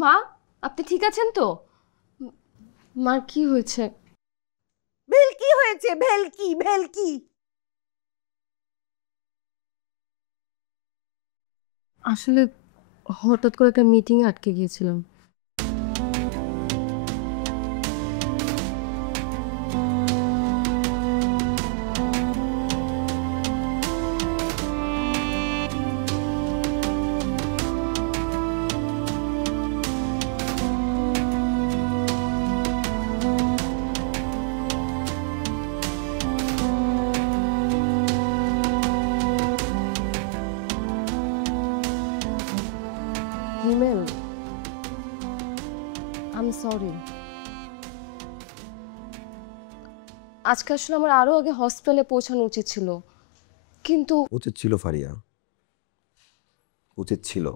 মা, আপনি ঠিক আছেন তো? মার কি হয়েছে? ভেলকি হয়েছে, ভেলকি ভেলকি। আসলে হঠাৎ করে একটা মিটিংয়ে আটকে গিয়েছিলাম। হিমেল, আই এম সরি। আজকে আসলে আমার আরো আগে হসপিটালে পৌঁছানো উচিত ছিল, কিন্তু উচিত ছিল ফারিয়া, উচিত ছিল।